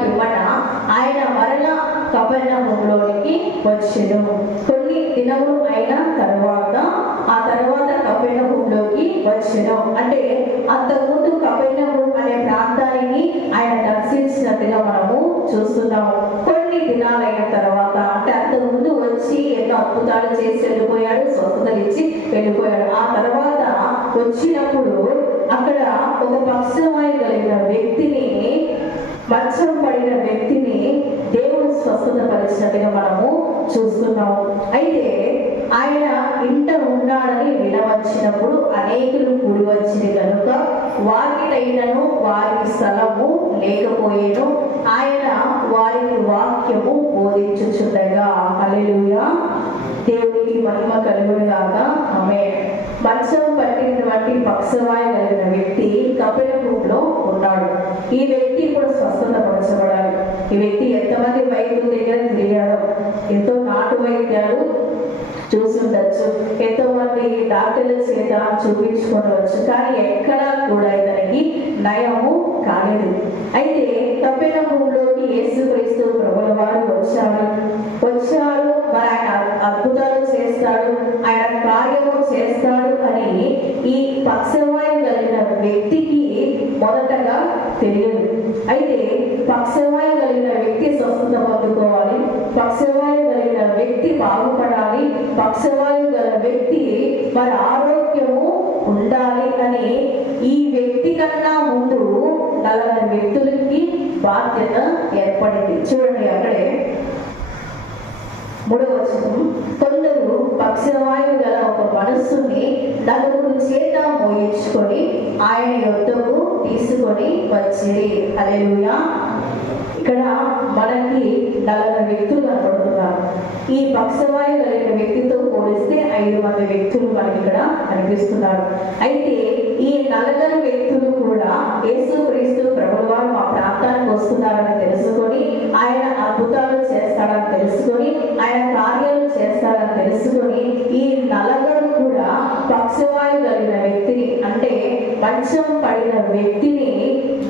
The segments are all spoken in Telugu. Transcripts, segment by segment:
పిమ్మట ఆయన మరలా కపెర్నహూములోనికి వచ్చెను. కొన్ని దినములు అయిన తర్వాత ఆ తర్వాత కపెర్నహూములోకి వచ్చెను. అంటే అంతకుముందు కపెర్నహూము అనే ప్రాంతాన్ని ఆయన దర్శించినట్టుగా మనము చూస్తున్నాము. కొన్ని దినాలైన తర్వాత, అంటే అంతకుముందు వచ్చి ఎన్నో అద్భుతాలు చేసి వెళ్ళిపోయాడు, స్వస్థతలు ఇచ్చి వెళ్ళిపోయాడు. ఆ తర్వాత వచ్చినప్పుడు అక్కడ ఒక పక్షవాయు కలిగిన వ్యక్తిని, మంచం పడిన వ్యక్తిని దేవుడు స్వస్థత పరిచినట్టుగా మనము చూస్తున్నాము. అయితే ఆయన ఇంట ఉన్నాడని వినవచ్చినప్పుడు అనేకులు కూడి వచ్చింది కనుక వాకిటైనను వారికి స్థలము లేకపోయేను. ఆయన వారికి వాక్యము బోధించుచుండగా. హల్లెలూయా, దేవునికి మహిమ కలుగును గాక. ఆమేన్. మంచం పట్టినటువంటి పక్షవాయు కలిగిన వ్యక్తి కపెర్నహూములో ఉన్నాడు. ఈ వ్యక్తి కూడా స్వస్థత పరచబడాలి. ఈ వ్యక్తి ఎంతమంది వైద్యుల దగ్గర తిరిగాడో, ఎంతో నాటు వైద్యాలు చూసి ఉండొచ్చు, ఎంతో మంది డాక్టర్ల చేత చూపించుకోవచ్చు, కానీ ఎక్కడా కూడా ఇతనికి నయము కాలేదు. అయితే కపెర్నహూములోకి యేసుక్రీస్తు ప్రభుల వారు వచ్చాడు. మరి ఆయన అద్భుతాలు చేస్తాడు, ఆయన కార్యము చేస్తాడు అని ఈ పక్షవాయు కలిగిన వ్యక్తికి మొదటగా తెలియదు. అయితే పక్షవాయు కలిగిన వ్యక్తి స్వస్థత పొందుకోవాలి, పక్షవాయు కలిగిన వ్యక్తి బాగుపడాలి, పక్షవాయు గల వ్యక్తి మరి ఆరోగ్యము ఉండాలి అని ఈ వ్యక్తి కన్నా ముందు 40 వ్యక్తులకి బాధ్యత ఏర్పడింది. చూడండి అక్కడే 3వ వచనం, కొందరు పక్షవాయువు గల ఒక మనుషుని 4 చేత మోయించుకొని ఆయన యొద్దకు తీసుకొని వచ్చిరి. హల్లెలూయా. ఇక్కడ మనకి 40 వ్యక్తులు కనపడుతున్నారు. ఈ పక్షవాయు కలిగిన వ్యక్తితో పోలిస్తే 5 మంది వ్యక్తులు మనకి ఇక్కడ కనిపిస్తున్నారు. అయితే ఈ 40 వ్యక్తులు కూడా యేసుక్రీస్తు ప్రభువు వారు మా ప్రాంతానికి వస్తున్నారని తెలుసుకొని, ఆయన అద్భుతాలు చేస్తాడని తెలుసుకొని, ఆయన కార్యాలు చేస్తాడని తెలుసుకొని ఈ 40 కూడా పక్షవాయు కలిగిన వ్యక్తిని, అంటే మంచం పడిన వ్యక్తిని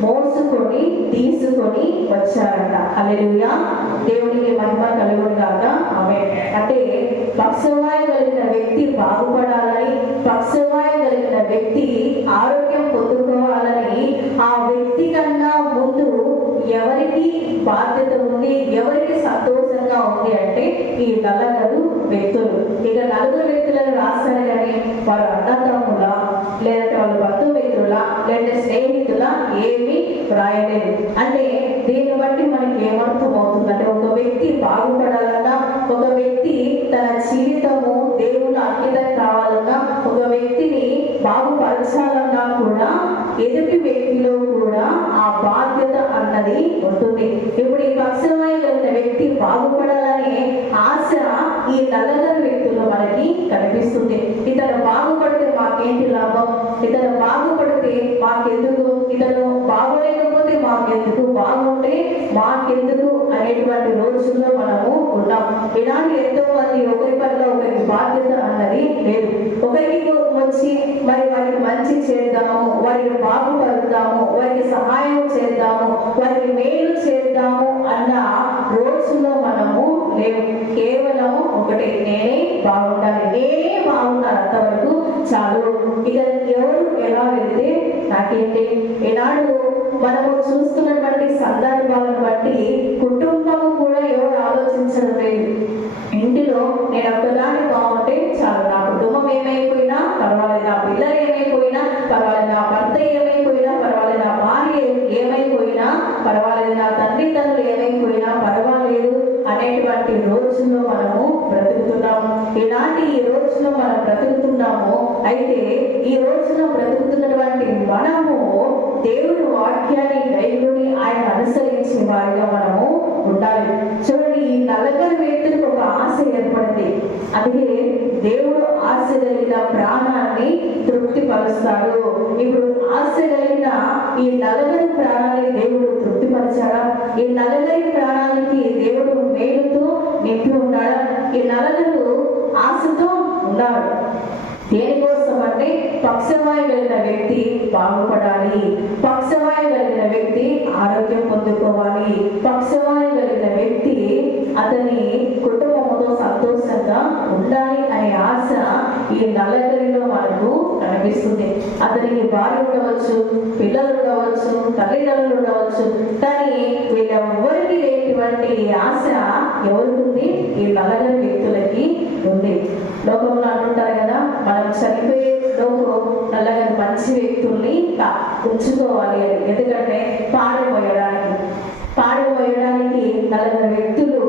మోసుకొని తీసుకొని వచ్చారంట. హల్లెలూయా, దేవునికి మహిమ కలుగును గాక. ఆమేన్. అంటే పక్షవాయు కలిగిన వ్యక్తి బాగుపడాలని, పక్షవాయు కలిగిన వ్యక్తి ఆరోగ్యం పొందుకోవాలని ఆ వ్యక్తి కన్నా ముందు ఎవరికి బాధ్యత ఉంది, ఎవరికి సంతోషంగా ఉంది అంటే ఈ 40 వ్యక్తులు. ఇక 40 వ్యక్తులను రాస్తారు కానీ వారు అన్నదమ్ముల, లేదంటే వాళ్ళ బంధుమిత్రుల, లేదంటే స్నేహితుల ఏమీ రాయలేదు. అంటే దీన్ని బట్టి మనకి ఏమర్థం అవుతుందంటే, ఒక వ్యక్తి బాగుపడాలన్నా, ఒక వ్యక్తి తన జీవితము దేవుని అంకితం కావాలన్నా, ఒక వ్యక్తిని బాగుపరచాలన్నా కూడా ఎదుటి వ్యక్తిలో కూడా ఆ బాధ్యత అన్నది ఉంటుంది. ఇప్పుడు ఈ పక్షవాయు కలిగిన వ్యక్తి బాగుపడాలనే ఆశ ఈ 40 వ్యక్తుల్లో మనకి కనిపిస్తుంది. ఇతను బాగుపడితే మాకేంటి లాభం, ఇతను బాగుపడితే మాకెందుకు, ఇతను బాగోలేకపోతే మాకెందుకు, బాగుంటే మాకెందుకు అనేటువంటి రోజుల్లో మనము ఉన్నాం. ఇలాంటి ఎంతో మంది ఒకరి పట్ల ఒకరికి బాధ్యత అన్నది లేదు. ఒకరికి వచ్చి మరి వారికి మంచి చేద్దాము, వారికి బాగుపడతాము, వారికి సహాయం చేద్దాము, వారికి మేలు చేద్దాము అన్న రోజుల్లో మనము లేవు. కేవలం ఒకటి, నేనే బాగుండాలి, నేనే బాగున్నాను, అంతవరకు చాలు. ఇక ఎవరు ఎలా వెళ్తే నాకేంటి. ఈనాడు మనము చూస్తున్నటువంటి సందర్భాలను బట్టి కుటుంబము కూడా ఎవరు ఆలోచించడం లేదు. ఇంటిలో నేను ఒక్కదాన్ని బాగుంటే చాలు, నా కుటుంబం ఏమైపోయినా పర్వాలేదు, నా పిల్లలు ఏమైపోయినా పర్వాలేదు, నా భర్త ఏమైపోయినా పర్వాలేదు, నా భార్య ఏమైపోయినా పర్వాలేదు, నా తల్లిదండ్రులు ఏమైపోయినా పర్వాలేదు అనేటువంటి రోజుల్లో మనము బ్రతుకుతున్నాము. ఇలాంటి ఈ రోజులో మనం బ్రతుకుతున్నాము. అయితే ఈ రోజున బ్రతుకుతున్నటువంటి మనము దేవుని వాక్యాన్ని గైకొని ఆయన అనుసరించే వారిగా మనము ఉండాలి. చూడండి, ఈ 40 వ్యక్తులకు ఒక ఆశ ఏర్పడింది. అందుకే దేవుడు ఆశ కలిగిన ప్రాణాన్ని తృప్తిపరుస్తాడు. ఇప్పుడు ఆశ కలిగిన ఈ 40 ప్రాణాన్ని దేవుడు తృప్తిపరిచాడా? ఈ 40 ప్రాణానికి దేవుడు మేలుతో నింపి ఉన్నాడా? ఈ 40 ఆశతో ఉన్నాడు. దేనికోసం అంటే పక్షవాయు కలిగిన వ్యక్తి బాగుపడాలి, పక్షవాయు కలిగిన వ్యక్తి ఆరోగ్యం పొందుకోవాలి, బాగుపడాలి అనే ఆశ ఈ నల్లగరిలో మనకు కనిపిస్తుంది. అతనికి భార్య ఉండవచ్చు, పిల్లలు ఉండవచ్చు, తల్లిదండ్రులు ఉండవచ్చు, కానీ వీళ్ళెవ్వరికి లేనటువంటి ఆశ ఎవరికి ఉంది? ఈ నల్లగరి వ్యక్తులకి ఉంది. లోకంలో అంటుంటారు కదా, మనం చనిపోయే లోపు నల్లగరి మంచి వ్యక్తుల్ని ఉంచుకోవాలి అని. ఎందుకంటే పాడిపోయడానికి నలుగురు వ్యక్తులు,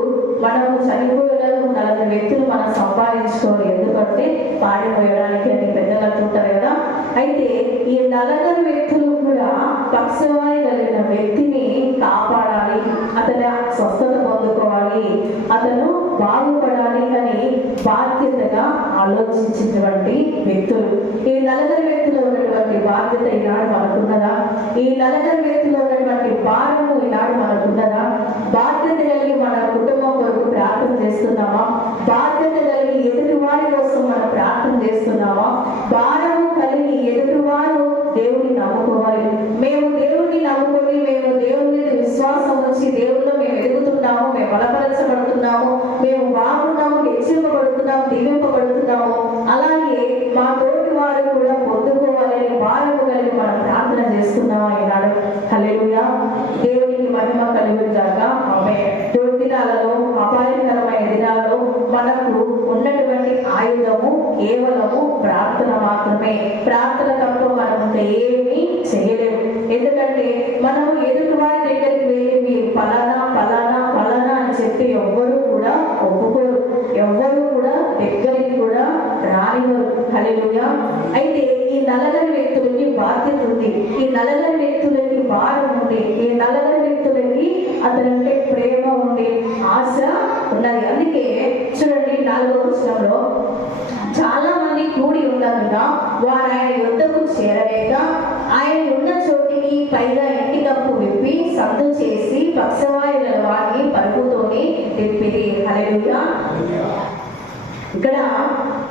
మనము చనిపోయేలకు నలుగురు వ్యక్తులు మనం సంపాదించుకోవాలి. ఎందుకంటే పాడిపోయడానికి అని పెద్దలు అంటుంటారు కదా. అయితే ఈ నలుగురు వ్యక్తులు కూడా పక్షవాయు కలిగిన వ్యక్తిని కాపాడాలి, అతను స్వస్థత పొందుకోవాలి, అతను బాగుపడాలి అని బాధ్యతగా ఆలోచించినటువంటి వ్యక్తులు. ఈ నలుగురు వ్యక్తులు ఉన్నటువంటి బాధ్యత ఈనాడు మనకున్నదా? ఈ నలుగురు వ్యక్తులు ఉన్నటువంటి భారము ఈనాడు మనకున్నదా? బాధ్యత కలిగి మన కుటుంబం కొరకు ప్రార్థన చేస్తున్నామా? బాధ్యత కలిగి ఎదుటివారి కోసం మనం ప్రార్థన చేస్తున్నామా? భారము కలిగి ఎదుటివారు దేవుని నమ్ముకోవాలి. మేము దేవుడిని నమ్ముకొని, మేము దేవుని మీద విశ్వాసం వచ్చి దేవుడిలో మేము ఎదుగుతున్నాము, మేము బలపరచబడుతున్నాము, మేము బాగున్నాము, హెచ్చింపబడుతున్నాము, దీవింపబడుతున్నాము. అలాగే మా తోటి వారు కూడా పొందుకోవాలని భారము కలిగి మనం ప్రార్థన చేస్తున్నామా ఈనాడు? హల్లెలూయా, దేవునికి మహిమ కలుగుగాక. ఆమేన్. దినాలలో, అపాయకరమైన దినాలలో మనకు ఉన్నటువంటి ఆయుధము కేవలము ప్రార్థన మాత్రమే. ప్రార్థన తప్ప మనం ఏమీ చేయలేము. ఎందుకంటే మనము ఎదుటి వారి దగ్గరికి వెళ్ళి మీరు ఫలానా ఫలానా ఫలానా అని చెప్తే ఎవ్వరూ కూడా ఒప్పుకోరు, ఎవ్వరూ కూడా దగ్గరికి కూడా రానివ్వరు. హల్లెలూయా. అయితే ఈ నలుగురు వ్యక్తులకి బాధ్యత ఉంది, ఈ నలుగురు వ్యక్తులకి భారం ఉంది, ఈ నలుగురు వ్యక్తులకి అతనంటే ప్రేమ ఉంది, ఆశ ఉన్నది. అందుకే చూడండి 4వ వచనంలో, చాలా మంది కూడి ఉండగా వారు ఆయన యుద్ధకు చేరలేక ఆయన ఉన్న చోటికి పైగా ఇంటి కప్పు విప్పి సందు చేసి పక్షవాయుల వాడిని పరుగుతోనే తిప్పిరి. హల్లెలూయా. ఇక్కడ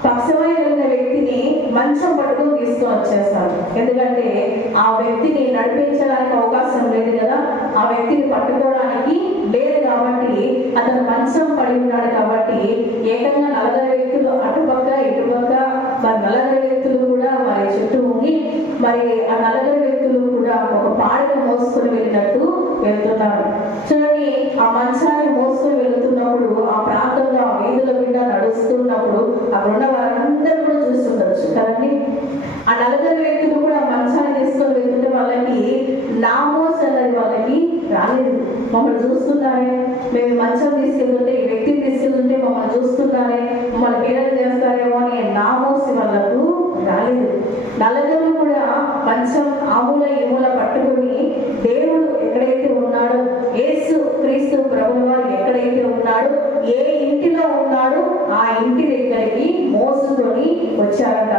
పక్షవాయు కలిగిన వ్యక్తిని మంచం పట్టుకుని తీసుకొని వచ్చేస్తారు. ఎందుకంటే ఆ వ్యక్తిని నడిపించడానికి అవకాశం లేదు కదా, ఆ వ్యక్తిని పట్టుకోవడానికి లేదు కాబట్టి అతను మంచం పడి ఉన్నాడు. కాబట్టి ఏకంగా 40 వ్యక్తులు అటుపక్క ఇటుపక్క, మరి 40 వ్యక్తులు కూడా వారి చుట్టూ ఉండి, మరి ఆ 40 వ్యక్తులు కూడా ఒక పాడను మోసుకొని వెళ్ళినట్టు వెళ్తున్నారు. చూడండి, ఆ మంచాన్ని మోసుకొని వెళుతున్నప్పుడు, ఆ ప్రాంతంలో ఆ వీధుల మీద నడుస్తున్నప్పుడు అక్కడ ఉన్న వారందరూ కూడా చూస్తుండొచ్చు కదండి. ఆ 40 వ్యక్తులు కూడా మంచాన్ని తీసుకొని వెళ్తుంటే వాళ్ళకి నామోస్ అన్నది వాళ్ళకి రాలేదు. మమ్మల్ని చూస్తున్నారే, మేము మంచం తీసుకెళ్తుంటే, ఈ వ్యక్తిని తీసుకెళ్తుంటే మమ్మల్ని చూస్తున్నారే, మమ్మల్ని పేరు చేస్తారేమో అని నామోసి వాళ్ళకు రాలేదు. 40 కూడా మంచం ఆముల ఈముల పట్టుకుని దేవుడు ఎక్కడైతే ఉన్నాడో, యేసు క్రీస్తు ప్రభువు వారు ఎక్కడైతే ఉన్నాడో, ఏ ఇంటిలో ఉన్నాడో ఆ ఇంటి దగ్గరికి మోసుకొని వచ్చారట.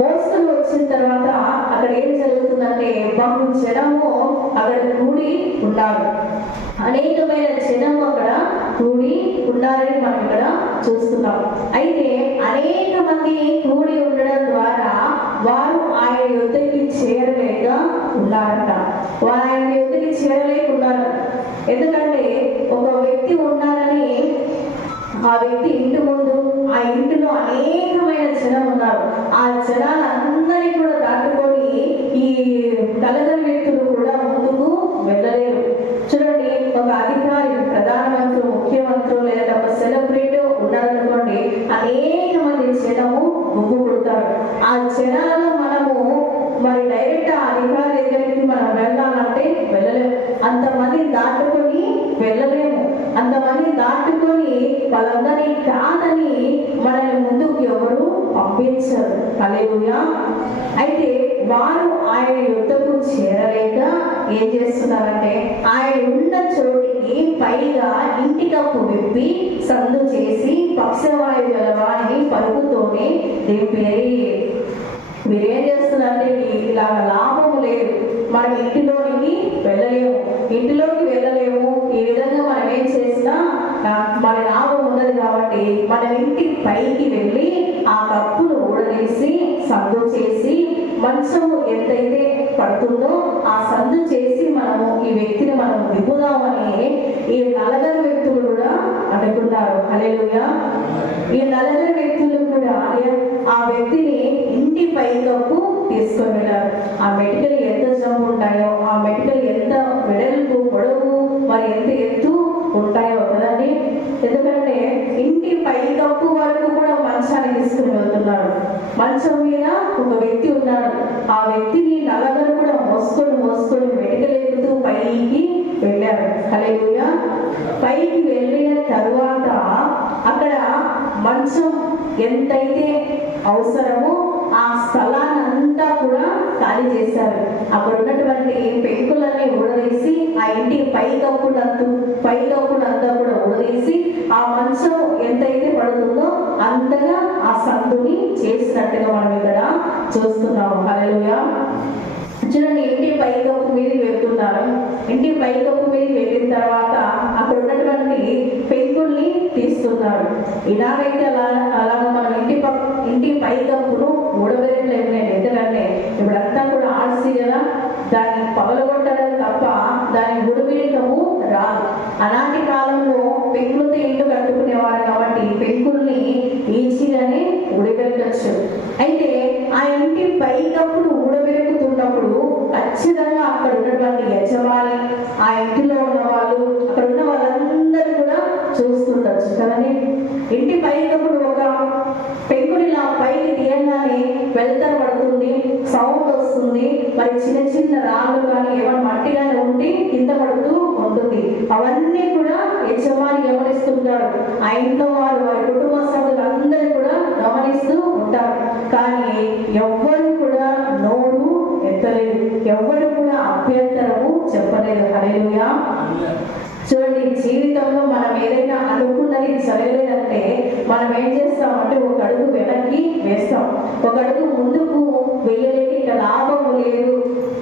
మోసుకొని వచ్చిన తర్వాత అక్కడ ఏం జరుగుతుందంటే, బహు జనము అక్కడ కూడి ఉన్నారు. అనేకమైన జనము అక్కడ కూడి ఉన్నారని మనం ఇక్కడ చూస్తున్నాం. అయితే అనేక మంది కూడి ఉండడం ద్వారా వారు ఆయన యుద్ధకి చేరలేక ఉన్నారట. వారు ఆయన యుద్ధకి చేరలేకున్నారు. ఎందుకంటే ఒక వ్యక్తి ఉన్నారని, ఆ వ్యక్తి ఇంటి ముందు, ఆ ఇంటిలో అనేకమైన జనం ఉన్నారు. ఆ జనాలందరినీ కూడా దాటుకొని ఈ 40 వ్యక్తులు కూడా ముందుకు వెళ్ళలేరు. చూడండి, ఒక అధికారి, ప్రధానమంత్రి, ముఖ్యమంత్రులు లేదా ఒక సెలబ్రిటీ ఉన్నారనుకోండి, అనేక మంది జనము గుంపు పుడతారు. ఆ జనాల్లో మనము మరి డైరెక్ట్ ఆ అధికారి దగ్గరికి మనం వెళ్ళాలంటే వెళ్ళలేము. అంతమంది దాటుకొని వెళ్ళలేము. అంతమంది దాటుకొని వాళ్ళందరినీ కాదని మనల్ని ముందుకు ఎవరు పంపించరు. హల్లెలూయా. అయితే వారు ఆయన యుద్ధకు చేరలేక ఏం చేస్తున్నారంటే, ఆయన ఉన్న చోటికి పైగా ఇంటి కప్పు విప్పి సందు చేసి పక్షవాయు గల వారిని పరుగుతోనే దింపిరి. మీరేం చేస్తున్నారంటే, ఇలాగ లాభము లేదు, మనం ఇంటిలోకి వెళ్ళలేము. ఈ విధంగా మనం ఏం చేసినా మన లాభం ఉన్నది కాబట్టి మన ఇంటి పైకి వెళ్ళి ఆ కప్పును ఊడదీసి సందు చేసి, మంచము ఎంతైతే పడుతుందో ఆ సందు చేసి మనము ఈ వ్యక్తిని మనం దిగుదామని ఈ 40 వ్యక్తులు కూడా అంటే అనుకున్నారు. హల్లెలూయా. ఈ నలుగురు వ్యక్తులు కూడా ఆ వ్యక్తిని ఇంటి పైకప్పు తీసుకొని వెళ్ళారు. ఆ మెటికలు ఎంత జంపు ఉంటాయో, ఆ మెటికలు ఎంత వెడల్పు పొడవు మరి ఎంత ఎత్తు ఉంటాయో కదండి. ఎందుకంటే ఇంటి పైకప్పు వరకు కూడా మంచాన్ని తీసుకుని వెళ్తున్నారు. మంచం మీద ఒక వ్యక్తి ఉన్నాడు. ఆ వ్యక్తిని నలుగురు కూడా మోసుకొని మెటికలు ఎక్కుతూ పైకి వెళ్ళారు. హల్లెలూయా. పైకి వెళ్ళిన తరువాత అక్కడ మంచం ఎంతైతే అవసరమో ఆ స్థలాన్ని అంతా కూడా ఖాళీ చేశారు. అక్కడ ఉన్నటువంటి పెంకులన్నీ ఊడదీసి ఆ ఇంటి పైకప్పునంతా కూడా ఊడదీసి ఆ మంచం ఎంతైతే పడుతుందో అంతగా ఆ సందుని చేసినట్టుగా మనం ఇక్కడ చూస్తున్నాము. హల్లెలూయా. చూడండి, ఇంటి పైకప్పు మీదకి వెళ్తున్నారు. ఇంటి పైకప్పు మీదకి వెళ్ళిన తర్వాత అక్కడ ఉన్నటువంటి పెంకుల్ని తీస్తున్నారు. ఇలాగైతే అలాగ మనం ఇంటి పైకప్పును ఊడబెట్టలేదు. ఎందుకంటే ఇప్పుడంతా కూడా ఆర్సీ కదా, దాన్ని పగలగొట్టడం తప్ప దాని ఊడబెట్టము రాదు. అలాంటి కాలంలో పెంకులతో ఇల్లు కట్టుకునేవారు కాబట్టి పెంకుల్ని ఈజీగానే ఊడబెట్టచ్చు. అయితే ఆ ఇంటి పైకప్పును ఊడబెట్టుతున్నప్పుడు ఖచ్చితంగా అక్కడ ఉన్నటువంటి యజమాని, ఆ ఇంటిలో ఉన్న వాళ్ళు, అక్కడ ఉన్న వాళ్ళందరూ కూడా చూస్తుండొచ్చు కదండి. ఇంటి పైకప్పుడు ఒక పెంకుడిలా పైకి తీయగానే వెళ్తర పడుతుంది, సౌండ్ వస్తుంది, మరి చిన్న చిన్న రాళ్ళు కానీ ఏమైనా మట్టి కానీ ఉండి కింద పడుతూ ఉంటుంది. అవన్నీ కూడా యజమాని గమనిస్తుంటారు. ఆ ఇంట్లో వారు, వారి కుటుంబ సభ్యులు అందరూ కూడా గమనిస్తూ ఉంటారు. కానీ ఎవ్వరు కూడా నోరు ఎత్తలేదు, ఎవ్వరు కూడా అభ్యంతరము చెప్పలేదు. హల్లెలూయా. చూడండి, జీవితంలో మనం ఏదైనా అనుకున్నది జరగలేదంటే మనం ఏం చేస్తామంటే ఒక అడుగు వెనక్కి వేస్తాం, ఒక అడుగు ముందుకు వేయలేని ఇక లాభము లేదు,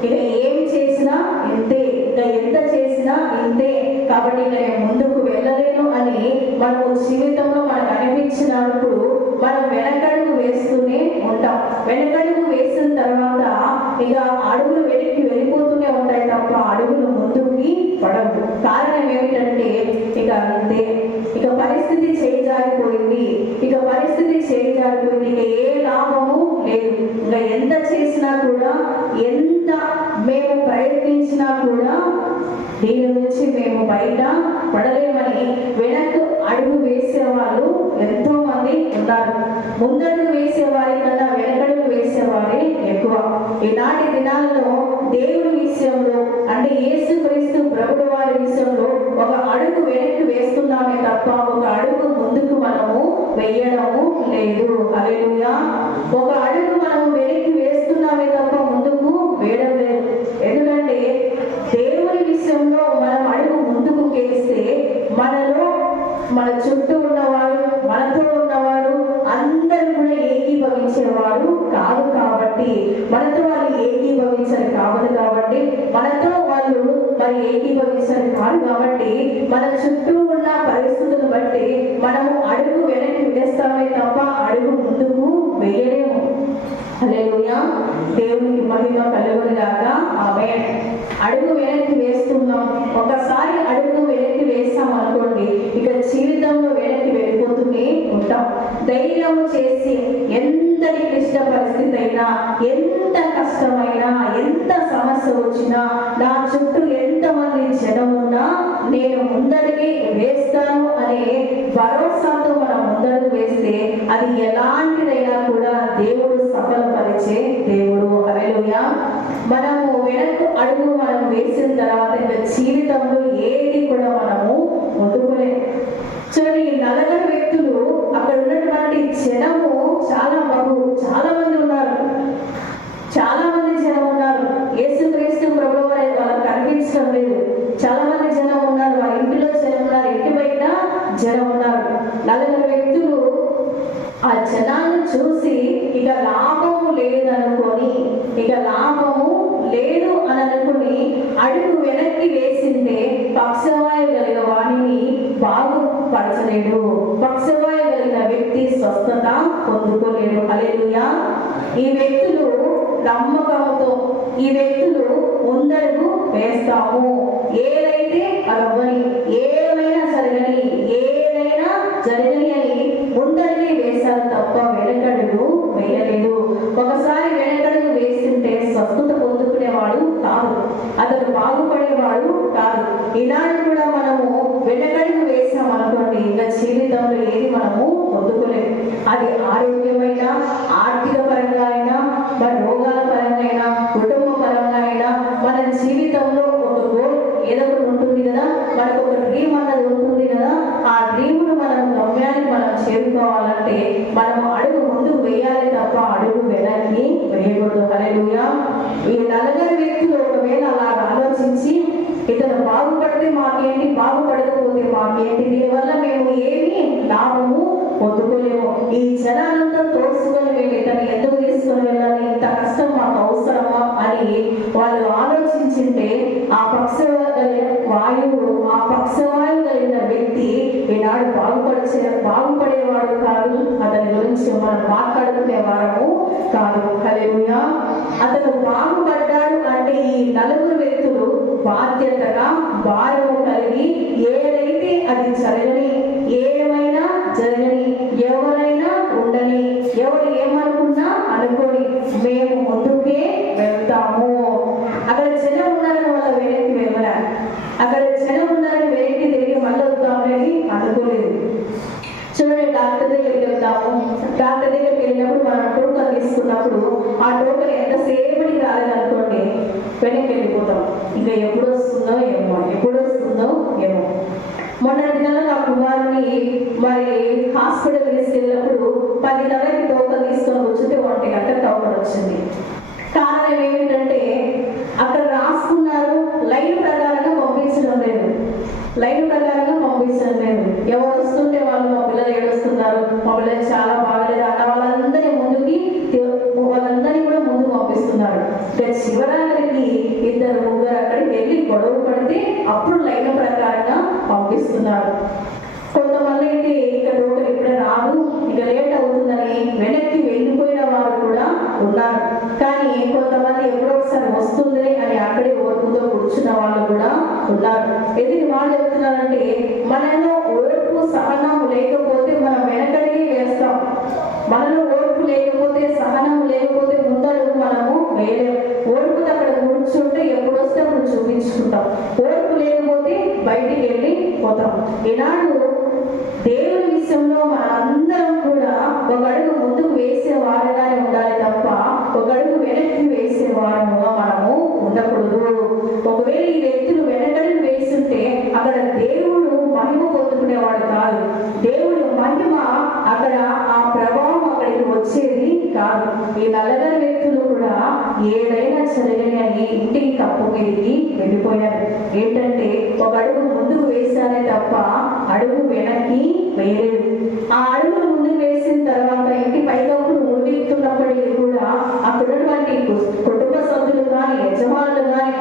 ఇక ఏం చేసినా ఇంతే, ఇక ఎంత చేసినా ఇంతే, కాబట్టి ఇక నేను ముందుకు వెళ్ళలేను అని మనము జీవితంలో మనకు అనిపించినప్పుడు మనం వెనకడుగు వేస్తూనే ఉంటాం. వెనకడుగు వేసిన తర్వాత ఇక అడుగులు వెనక్కి వెళ్ళిపోతూనే ఉంటాయి తప్ప అడుగులు ముందుకి పడవు. కారణం ఏమిటంటే ఇక అంతే, ఇక పరిస్థితి చేజారిపోయింది, ఇక ఏ లాభము లేదు. ఇక ఎంత చేసినా కూడా, ఎంత మేము ప్రయత్నించినా కూడా దీని నుంచి మేము బయట పడలేమని వెనక్కు అడుగు వేసేవాళ్ళు ఎంతో మంది ఉన్నారు. ముందడుగు వేసేవారి కన్నా వెనకడుగు వేసేవారే ఎక్కువ. ఈనాటి దినాలలో దేవుని విషయంలో అంటే యేసుక్రీస్తు ప్రభువు వారి విషయంలో ఒక అడుగు వెనక్కి వేస్తున్నామే తప్ప ఒక అడుగు ముందుకు మనము వేయడము లేదు. హల్లెలూయా. ఒక అడుగు మనము వెనక్కి వేస్తున్నామే తప్ప ముందుకు వేయడం లేదు. ఎందుకంటే దేవుని విషయంలో మనం అడుగు ముందుకు వేస్తే మనలో, మన చుట్టూ ఉన్నవారు, మనతో ఉన్నవారు అందరూ కూడా ఏకీభవించేవారు కాదు. కాబట్టి మనతో వాళ్ళు ఏకీభవించరు కాబట్టి మనతో వాళ్ళు మరి ఏకీభవించరు కాదు కాబట్టి మన చుట్టూ ఉన్న పరిస్థితులను బట్టి మనము అడుగు వెనక్కి వేస్తామే తప్ప అడుగు ముందుకు వేయలేము. హల్లెలూయా. దేవునికి మహిమ కలుగును గాక. ఆమేన్. అడుగు వెనక్కి వేస్తున్నాం, ఒకసారి అడుగు వెనక్కి వేస్తాం అనుకోండి, ఇక జీవితంలో వెనక్కి వెళ్ళిపోతూనే ఉంటాం. ధైర్యం చేసి ఎంతటి క్లిష్ట పరిస్థితి అయినా, ఎంత కష్టమైనా, ఎంత సమస్య వచ్చినా, నా చుట్టూ ఎంతమంది జనం ఉన్నా నేను ముందడికి వేస్తాను అనే భరోసాతో మనం ముందడుగు వేస్తే అది ఎలాంటిదైనా కూడా దేవుడు సఫలపరిచే దేవుడు. హల్లెలూయా. మనము వెనక్కు అడుగు మనం వేసిన తర్వాత జీవితంలో ఏది కూడా మనము ముందుకోలేము. చూడండి, ఈ నలుగురు వ్యక్తులు అక్కడ ఉన్నటువంటి జనము చాలా మంది ఉన్నారు. యేసుక్రీస్తు ప్రభువు వాళ్ళకి కనిపించడం లేదు. చాలా మంది జనం ఉన్నారు, వారి ఇంటిలో జనం ఉన్నారు, ఇంటి బయట జనం ఉన్నారు. నలుగురు వ్యక్తులు ఆ జనాన్ని చూసి ఇక లాభము లేదు అని అనుకుని అడుగు వెనక్కి వేసిందే పక్షవాయు కలిగిన వాణిని బాగుపరచలేడు, పక్షవాయు కలిగిన వ్యక్తి స్వస్థత పొందుకోలేడు. హల్లెలూయా. ఈ వ్యక్తులు నమ్మకంతో ఈ వ్యక్తులు ముందడుగు వేస్తాము, ఏదైతే అవ్వని, ఏమైనా జరగని, ఏదైనా ఈనాడు కూడా మనము వెనకడుగు వేసాం అనుకోండి, ఇంకా జీవితంలో ఏది మనము పొందుకోలేము. అది ఆరోగ్యమైన, ఆర్థిక పరంగా అయినా, మన రోగాల పరంగా అయినా, కుటుంబ పరంగా అయినా, మన జీవితంలో ఒక గోల్ ఏదో ఒకటి ఉంటుంది కదా, మనకు ఒక డ్రీమ్ అన్నది ఉంటుంది కదా. ఆ డ్రీమ్ను మనం గమ్యాన్ని మనం చేరుకోవాలంటే మనం అడుగు ముందుకు వేయాలి తప్ప అడుగు వెనక్కి వేయకూడదు. హల్లెలూయా. ఈ నలుగురు వ్యక్తులు ఒకవేళ అలా ఆలోచించి, ఇతను బాగుపడితే మాకేంటి, బాగుపడకపోతే మాకేంటి, దీనివల్ల మేము ఏమి లాభము పొందుకోలేము, ఈ జనాలంతా తోసుకొని మేము ఇతను ఎందుకు తీసుకొని వెళ్ళాలి, ఇంత కష్టం మాకు అవసరమా అని వాళ్ళు ఆలోచించింటే ఆ పక్షవాయువు కలిగిన వ్యక్తి ఈనాడు బాగుపడేవాడు కాదు, అతని గురించి మనం మాట్లాడుకునే వారము కాదు. హల్లెలూయా. అతను బాగుపడ్డాడు అంటే ఈ నలుగురు వ్యక్తులు బాధ్యతగా భారము కలిగి ఏదైతే అది జరగని, ఏమైనా జరగని, ఎవరైనా ఉండని, ఎవరు ఏమనుకున్నా అనుకోని మేము ముందుకే వెళ్తాము. అక్కడ జనం ఉన్నారని వాళ్ళ వెనక్కి వెళ్ళరా, అక్కడ జనం ఉన్నారని వెనక్కి తిరిగి మళ్ళీ వద్దామని అనుకోలేదు. చూడండి, డాక్టర్ దగ్గరికి వెళ్తాము, డాక్టర్ దగ్గరికి వెళ్ళినప్పుడు మనం టోకన్ తీసుకున్నప్పుడు ఆ టోకన్ ఎంతసేపటికి రాలేదనుకోండి వెనక్కి వెళ్ళిపోతాం. ఇంకా ఎప్పుడు వస్తుందో ఏమో. మొన్న దినాల్లో నా కుమారుని మరి హాస్పిటల్ తీసుకెళ్ళినప్పుడు 10 గంటలకి టోకన్ తీసుకొని కూర్చుంటే 1 గంట టోకన్ వచ్చింది. కారణం ఏమిటంటే అక్కడ రాసుకున్నారు, లైన్ ప్రకారంగా పంపించడం లేదు. ఎవరు వస్తుంటే వాళ్ళు మా పిల్లలు ఏడుస్తున్నారు, మా పిల్లలు చాలా బాగలేదు అన్న వాళ్ళందరినీ కూడా ముందుకు పంపిస్తున్నారు. చివరానికి 2-3 అక్కడికి వెళ్ళి గొడవ పడితే అప్పుడు లైన్ ప్రకారంగా పంపిస్తున్నారు. కొంతమంది అయితే ఇక టోకన్ ఇప్పుడే రాదు, ఇక లేట్ అవుతుందని వెనక్కి వెళ్ళిపోయిన వారు కూడా ఉన్నారు. కానీ కొంతమంది ఎప్పుడో ఒకసారి వస్తుంది అని అక్కడే ఓర్పుతో కూర్చున్న వాళ్ళు కూడా ఉన్నారు. ఎందుకు వాళ్ళు చెప్తున్నారంటే మనలో ఓర్పు సహనం లేకపోతే మనం వెనకడికి వేస్తాం, మనలో ఓర్పు లేకపోతే సహనం లేకపోతే ముందడుగు మనము వేయలేము. ఓర్పుతో అక్కడ కూర్చుంటే ఎప్పుడు వస్తే అప్పుడు చూపించుకుంటాం, ఓర్పు లేకపోతే బయటికి వెళ్ళి పోతాం. ఈనాడు దేవుని విషయంలో మనందరం కూడా ఒక అడుగు ముందుకు వేసేవారుగానే ఉండాలి తప్ప ఒక అడుగు వెనక్కి వేసేవారుగా మనము ఉండకూడదు. ఒకవేళ ఈ వ్యక్తులు వెనకడుగు వేస్తుంటే అక్కడ దేవుడు మహిమ పొందుకునేవాడు కాదు, దేవుడు మహిమ అక్కడ ఆ ప్రభావం అక్కడికి వచ్చేది కాదు. ఈ నల్లగరి వ్యక్తులు కూడా ఏదైనా సరిగని అని ఇంటికి తప్పు మీదకి వెళ్ళిపోయారు. ఏంటంటే ఒక అడుగు ముందుకు వేశారే తప్ప అడుగు వెనక్కి వేయలేదు. ఆ అడుగులు ముందుకు వేసిన తర్వాత ఇంటి పైకప్పులు ఉడిస్తున్నప్పటికీ కూడా అక్కడ ఉన్నటువంటి కుటుంబ సభ్యులు కానీ, యజమానులు కానీ,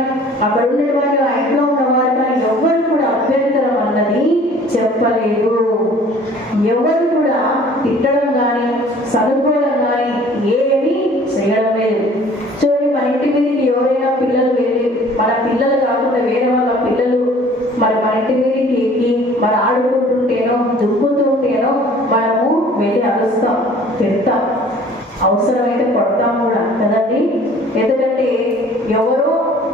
అక్కడ ఉన్నటువంటి ఆ ఇంట్లో ఉన్నవారు కానీ ఎవరు కూడా అభ్యంతరం అన్నది చెప్పలేదు. ఎవరు కూడా తిట్టడం కానీ, చదువుకోవడం కానీ ఏమీ చేయడం లేదు. చూడండి, మన ఇంటి మీదకి ఎవరైనా పిల్లలు వెళ్ళి, మన పిల్లలు కాకుండా వేరే వాళ్ళ పిల్లలు మరి మన ఇంటి మీదకి ఎక్కి మరి ఆడుకుంటుంటేనో దుక్కుతుంటేనో మనము వెళ్ళి అరుస్తాం, తిడతాం, అవసరమైతే కొడతాం కూడా కదండి. ఎందుకంటే ఎవరో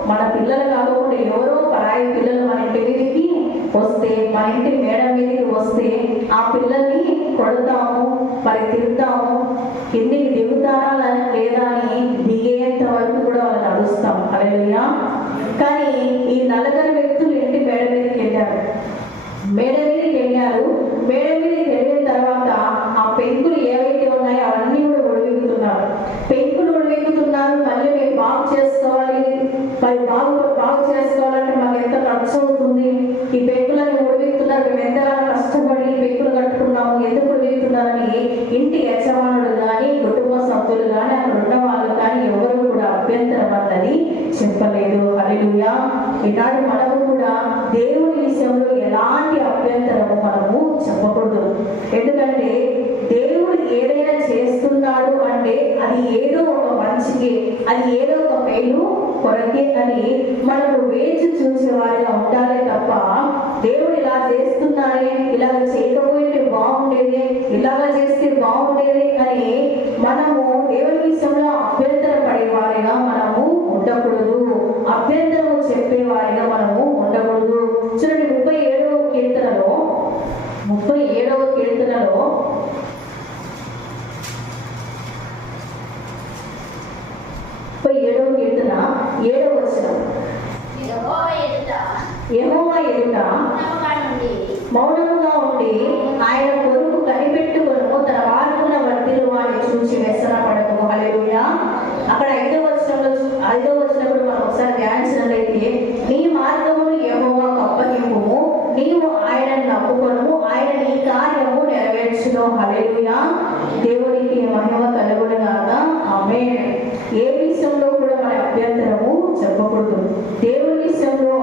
మన పిల్లలు కాకుండా ఎవరో పరాయి పిల్లలు మన ఇంటి మీదకి వస్తే, మన ఇంటి మేడ మీదకి వస్తే ఆ పిల్లల్ని కొడతాము, మరి తిడతాము, కిందికి దిగుతారా లేదా అని దిగేంత వరకు కూడా వాళ్ళని అరుస్తాం. హల్లెలూయా. కానీ ఈ నలుగురు వ్యక్తులు ఇంటి మేడ మీదకి వెళ్ళారు. మేడ మీదకి వెళ్ళిన తర్వాత ఆ పెంకులు ఏవైతే ఉన్నాయో అవన్నీ కూడా ఉడివెక్కుతున్నారు. మళ్ళీ మేము బాగు చేసుకోవాలి, మరి బాగు చేసుకోవాలంటే మాకు ఎంత ఖర్చు అవుతుంది, ఈ పెంకులను ఉడివెక్కుతున్నారు, మేము ఎంతగా కష్టపడి పెంకులు కట్టుకున్నాము, ఎందుకు ఉడివెక్కుతున్నారని ఇంటి యజమానులు కానీ, కుటుంబ సభ్యులు కానీ, అక్కడ ఉన్న వాళ్ళు కానీ ఎవరు కూడా అభ్యంతరం అన్నది చెప్పలేదు. హల్లెలూయా. ఈనాడు మనము కూడా దేవుని విషయంలో ఎలాంటి అభ్యంతరము మనము చెప్పకూడదు. ఎందుకంటే దేవుడు ఏదైనా చేస్తున్నాడు అంటే అది ఏదో ఒక మంచికి, అది ఏదో ఒక మేలు కొరకే అని మనము వేచి చూసేవారిగా ఉండాలి తప్ప దేవుడు ఇలా చేస్తున్నాడే, ఇలాగ చేయకపోతే బాగుండేది, ఇలాగ చేస్తే బాగుండేది అని మనము దేవుని విషయంలో అభ్యంతర పడేవారిగా మనము ఉండకూడదు, అభ్యంతరము చెప్పేవారిగా మనము ఉండకూడదు. 37వ కీర్తనలో 37వ కీర్తన 7వ వచనం, యెహోవా ఎదుట మౌనముగా ఉండి ఆయన కొరకు కనిపెట్టుకొను, తన మార్గమున వర్తిల్లు వాడిని చూసి వ్యసనపడకు. హల్లెలూయా. అక్కడ 5వ వచనంలో మనం ఒకసారి ధ్యానించినట్లయితే, నీ మార్గమును యెహోవాకు అప్పగింపుము, నీవు ఆయనను నమ్ముకొను, ఆయన నీ కార్యము నెరవేర్చును. హల్లెలూయా. దేవునికి మహిమ కలుగునుగాక. ఆమేన్. ఏ విషయంలో కూడా మన అభ్యంతరము చెప్పకూడదు. దేవుని విషయంలో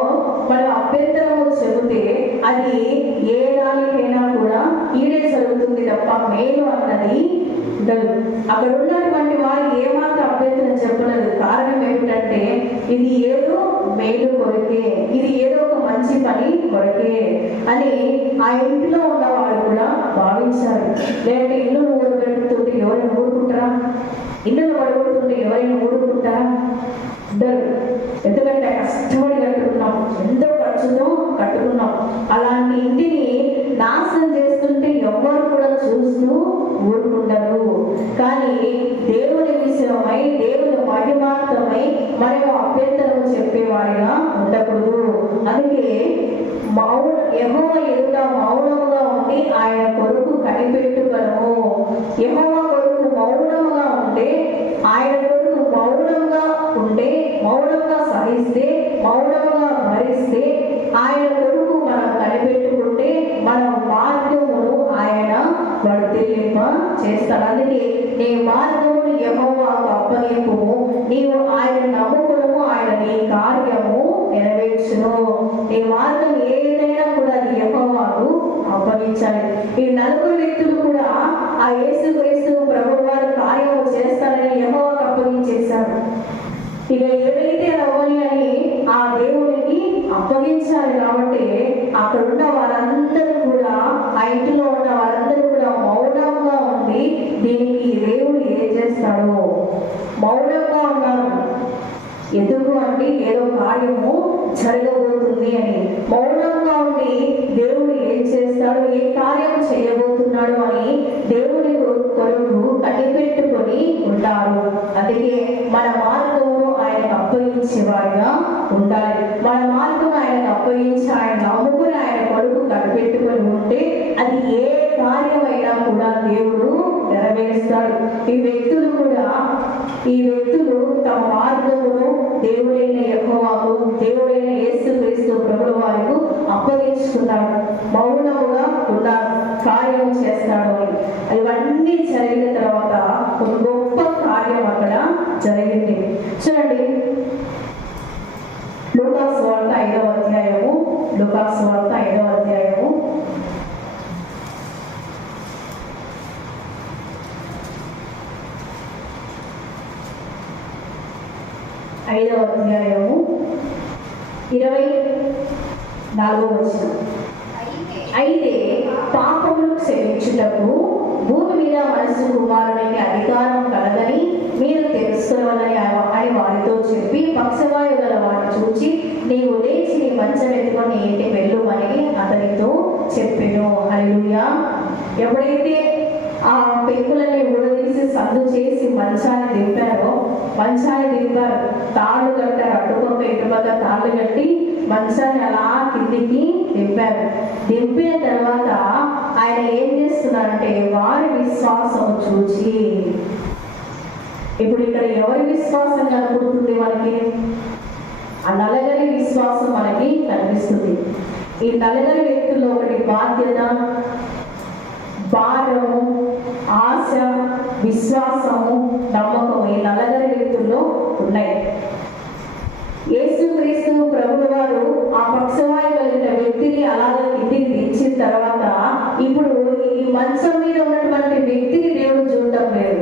మనం అభ్యంతరము చెబితే అది ఏ దానికైనా కూడా ఈడే జరుగుతుంది తప్ప మేలు అన్నది ఉండదు. అక్కడ ఉన్నటువంటి వారు ఏమాత్రం అభ్యంతరం చెప్పలేదు. కారణం ఏమిటంటే ఇది ఏదో మేలు కొరకే, ఇది ఏదో ఒక మంచి పని కొరకే అని ఆ ఇంటిలో ఉన్నవాడు కూడా భావించారు. లేదంటే ఇల్లు ఊరుపెడుతుంటే ఎవరైనా ఊరుకుంటారా? ఇల్లును పడగొడుతుంటే ఎవరైనా ఊరుకుంటారా? ఉండరు. ఎందుకంటే కష్టపడి కట్టుకున్నాం, ఎంతో ఖర్చుతో కట్టుకున్నాం. అలాంటి ఇంటిని నాశనం చేస్తుంటే ఎవరు కూడా చూస్తూ ఊరుకుంటారు. కానీ దేవుని విషయమై, దేవుని మహిమార్థమై మనకు అభ్యంతరం చెప్పేవాడిగా ఉండకూడదు. అందుకే యెహోవా ఎదుట మౌనముగా ఉండి ఆయన కొరకు కనిపెట్టుకొను. యెహోవా కొరకు మౌనముగా ఉంటే, ఆయన కొరకు మౌనంగా ఉంటే, మౌనంగా సహిస్తే, మౌనంగా భరిస్తే, ఆయన కొరకు మనం కనిపెట్టుకుంటే మన మార్గమును ఆయన వర్ధిల్లింప చేస్తాడు. అందుకే నీ మార్గమును యెహోవాకు అప్పగింపుము, నీవు ఆయన నమ్ముకొను, ఆయన నీ కార్యము నెరవేర్చును. నీ మార్గం ఏదైనా కూడా అది యెహోవాకు అప్పగించాలి. ఈ 4 వ్యక్తులు కూడా ఆ యేసుక్రీస్తు ప్రభువు వారు కార్యము చేస్తారని యెహోవాకు అప్పగించేశారు. ఇక ఏదైతే అవ్వాలి అని ఆ దేవునికి అప్పగించాలి. కాబట్టి అక్కడ ఉన్న వారందరూ కూడా, ఆ ఇంటిలో ఉన్న వారందరూ కూడా మౌనంగా ఉండి దీనికి దేవుడు ఏం చేస్తాడో మౌనంగా ఉన్నారు. ఎందుకు అంటే ఏదో కార్యము జరగబోతుంది అని. మౌనంగా ఉండి దేవుడు ఏం చేస్తాడు, ఏ కార్యం చేయబోతున్నాడు అని దేవుని కొరకు కనిపెట్టుకొని ఉంటారు. అందుకే మన మార్గము ఆయనకు అప్పగించేవాడిగా ఉండాలి. మన మార్గం ఆయనకు అప్పగించి ఆయన నమ్ముకుని ఆయన కొరకు కనిపెట్టుకొని ఉంటే అది ఏ కార్యమైనా కూడా దేవుడు నెరవేరుస్తాడు. ఈ వ్యక్తులు తమ మార్గమును దేవుడైన యెహోవాకు, దేవుడైన యేసుక్రీస్తు ప్రభువు వారికి అప్పగించుకున్నాడు. మౌనముగా ఉన్నారు, కార్యం చేస్తాడు అని. ఇవన్నీ జరిగిన తర్వాత ఒక గొప్ప కార్యం అక్కడ జరిగింది. చూడండి, లూకాసు వార్త 5వ అధ్యాయము, లూకాసు వార్త 5వ అధ్యాయము 24వ వచనం. అయితే పాపములు క్షమించుటకు భూమి మీద మనుష్య కుమారునికి అధికారం కలదని మీరు తెలుసుకోవాలని అని వారితో చెప్పి, పక్షవాయు గల వాడిని చూచి, నీవు లేచి నీ మంచం ఎత్తుకొని ఇంటికి వెళ్ళుమని అతనితో చెప్పెను. హల్లెలూయా. ఎప్పుడైతే ఆ పెంకులని ఊడదీసి సందు చేసి మంచాన్ని దింపారు, తాళ్ళు కట్టారు, అటుపక్క ఇటుపక్క తాళ్ళు కట్టి మంచాన్ని అలా కిందికి దింపారు. దింపిన తర్వాత ఆయన ఏం చేస్తున్నారంటే వారి విశ్వాసం చూచి, ఇప్పుడు ఇక్కడ ఎవరి విశ్వాసం కనపడుతుంది మనకి? ఆ నలగరి విశ్వాసం మనకి కనిపిస్తుంది. ఈ నలగరి వ్యక్తుల్లో ఒకటి బాధ్యత, భారము, ఆశ, విశ్వాసము, నమ్మకం, ఈ నలగరి వ్యక్తుల్లో ఉన్నాయి. యేసుక్రీస్తు ప్రభువు వారు ఆ పక్షవాయు కలిగిన వ్యక్తిని అలాగే ఇంటికి దించిన తర్వాత ఇప్పుడు ఈ మంచం మీద ఉన్నటువంటి వ్యక్తిని దేవుడు చూడటం లేదు.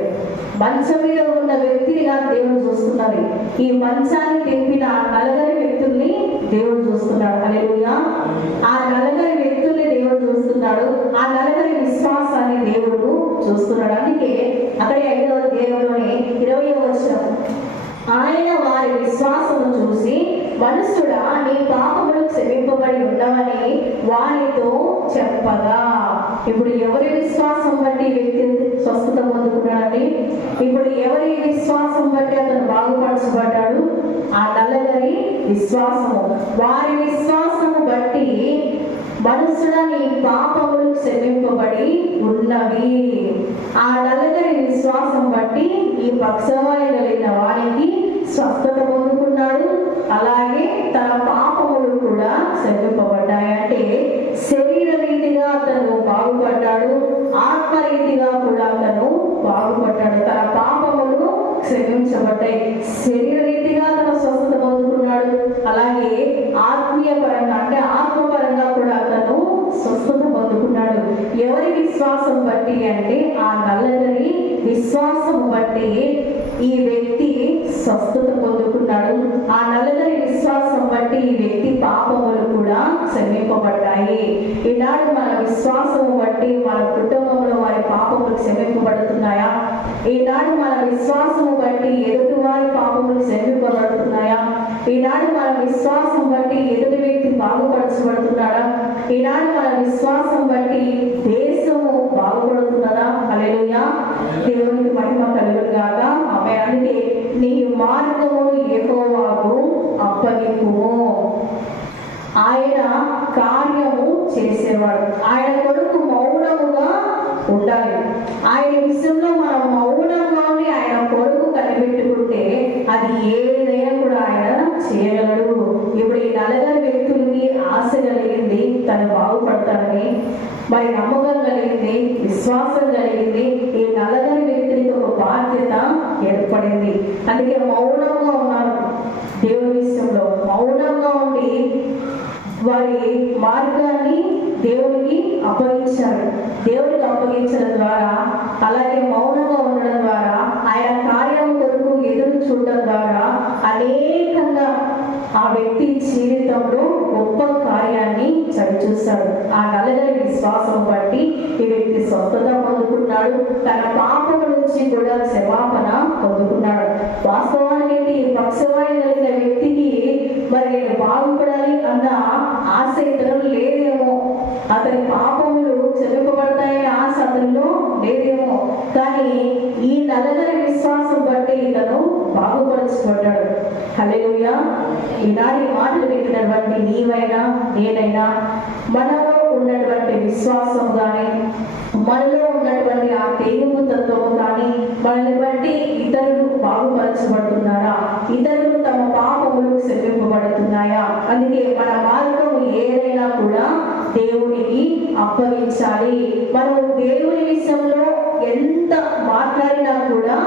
మంచం మీద ఉన్న వ్యక్తినిగా దేవుడు చూస్తున్నారు. ఈ మంచాన్ని తెంపిన ఆ నలగరి వ్యక్తుల్ని దేవుడు చూస్తున్నాడు. హల్లెలూయా. ఆ నలగరి వ్యక్తుల్ని దేవుడు చూస్తున్నాడు. ఆ నలగరి విశ్వాసాన్ని దేవుడు చూస్తున్నాడు. అందుకే అక్కడే 5వ అధ్యాయంలోని 20వ వచనం, ఆయన వారి విశ్వాసము చూసి, మనుషుడా నీ పాపములు క్షమింపబడి ఉండవని వారితో చెప్పగా. ఇప్పుడు ఎవరి విశ్వాసం బట్టి ఈ వ్యక్తి స్వస్థత పొందుకున్నాడండి? ఇప్పుడు ఎవరి విశ్వాసం బట్టి అతను బాగుపరచబడ్డాడు? ఆ నల్లగారి విశ్వాసము. వారి విశ్వాసము బట్టి మనుషుల నీ పాపములు క్షమింపబడి ఉన్నవి. ఆ నల్లగారి విశ్వాసం బట్టి ఈ పక్షవాయు కలిగిన వారికి స్వస్థత పొందుకున్నాడు. అలాగే తన పాపములు కూడా క్షమింపబడ్డాయి. అంటే శరీర రీతిగా అతను బాగుపడ్డాడు, ఆత్మరీతిగా కూడా అతను బాగుపడ్డాడు. తన పాపములు క్షమించబడ్డాయి. శరీర రీతిగా తన స్వస్థత పొందుకున్నాడు. అలాగే ఆత్మీయ పరంగా అంటే ఆత్మపరంగా కూడా అతను స్వస్థత పొందుకున్నాడు. ఎవరి విశ్వాసం బట్టి అంటే ఆ నల్లగారి విశ్వాసం బట్టి ఈ వ్యక్తి స్వస్థత పొందుకున్నాడు. ఆ నల్లగారి విశ్వాసం బట్టి ఈ వ్యక్తి పాపములు కూడా క్షమింపబడ్డాయి. ఈనాడు మన విశ్వాసము బట్టి మన కుటుంబంలో వారి పాపములు క్షమింపబడుతున్నాయా? ఈనాడు మన విశ్వాసము బట్టి ఎదుటి వారి పాపములు క్షమింపబడుతున్నాయా? ఈనాడు మన విశ్వాసం బట్టి ఎదుటి వ్యక్తి బాగుపరచబడుతున్నాడా? ఈనాడు మన విశ్వాసం బట్టి దేశము బాగుపడుతున్నదా? హల్లెలూయా, దేవునికి మహిమ కలుగును గాక. ఆమేన్. అంటే నీ మార్గమును యెహోవాకు అప్పగింపుము. ఆయన కార్యము చేసేవాడు. ఆయన కొరకు మౌనముగా ఉండాలి. ఆయన విషయంలో మనం మౌనంగా ఉండి ఆయన కొరకు కనిపెట్టుకుంటే అది ఏదైనా కూడా ఆయన చేయగలడు. ఇప్పుడు ఈ నలుగురు వ్యక్తులకి ఆశ కలిగింది తను బాగుపడతానని, మరి నమ్మకం కలిగింది, విశ్వాసం కలిగింది. ఈ నలుగురు వ్యక్తులకి ఒక బాధ్యత ఏర్పడింది. అందుకే మౌనంగా ఉన్నారు. దేవుని విషయంలో మౌనంగా ఉండి వారి మార్గాన్ని దేవునికి అప్పగించారు. దేవునికి అప్పగించడం ద్వారా, అలాగే మౌనంగా ఉండడం ద్వారా, ఆయన కార్యం కొరకు ఎదురు చూడడం ద్వారా అనేకంగా ఆ వ్యక్తి జీవితంలో గొప్ప కార్యాన్ని చవిచూశాడు. ఆ నలుగురి విశ్వాసం బట్టి ఈ వ్యక్తి స్వస్థత పొందుకున్నాడు. తన పాపం నుంచి కూడా క్షమాపణ పొందుకున్నాడు. వాస్తవానికి ఈ పక్షవాయు కలిగిన వ్యక్తికి మరి నేను బాగుపడాలి అన్న ఆశ ఇతను లేదేమో, అతని పాపములు క్షమింపబడతాయనే ఆశ అతనిలో లేదేమో. కానీ ఈ నలుగురి విశ్వాసం బట్టి ఇతను బాగుపరచబడ్డాడు. హల్లెలూయా. ఈనాడు ఈ మాటలు వింటున్నటువంటి నీవైనా నేనైనా మనలో ఉన్నటువంటి విశ్వాసం కానీ, మనలో ఉన్నటువంటి ఆ తెగువ తత్వము కానీ మనల్ని బట్టి ఇతరులు బాగుపరచబడుతున్నారా? ఇతరులు తమ పాపములు క్షమింపబడుతున్నాయా? అందుకే మన మార్గము ఏదైనా కూడా దేవునికి అప్పగించాలి. మనం దేవుని విషయంలో ఎంత మాట్లాడినా కూడా,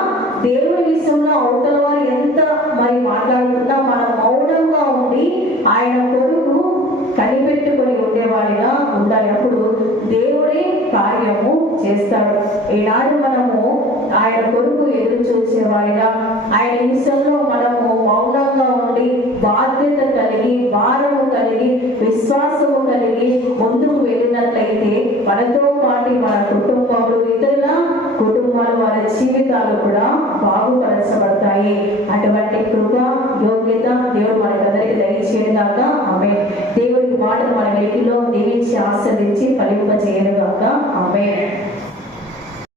దేవుని విషయంలో అవతల వారు ఎంత మరి మాట్లాడుతున్నా మనం మౌనంగా ఉండి ఆయన కొరకు కనిపెట్టుకొని ఉండేవాడిగా ఉండాలి. అప్పుడు దేవుడే కార్యము చేస్తాడు. ఈనాడు మనము ఆయన కొరకు ఎదురు చూసేవాడిగా, ఆయన విషయంలో మనము మౌనంగా ఉండి బాధ్యత కలిగి, భారము కలిగి, విశ్వాసము కలిగి ముందుకు వెళ్ళినట్లయితే మనతో పాటు మన కుటుంబాలు, ఇతరుల కుటుంబాలు, వారి జీవితాలు కూడా బాగుపరచబడతాయి. అటువంటి కృప, యోగ్యత దేవుడు మనకందరికీ దయచేయగాక. ఆమేన్. దేవుడి మాటలు మన వెలుగులో దీవించి ఆస్వాదించి ఫలింపజేయగాక. ఆమేన్.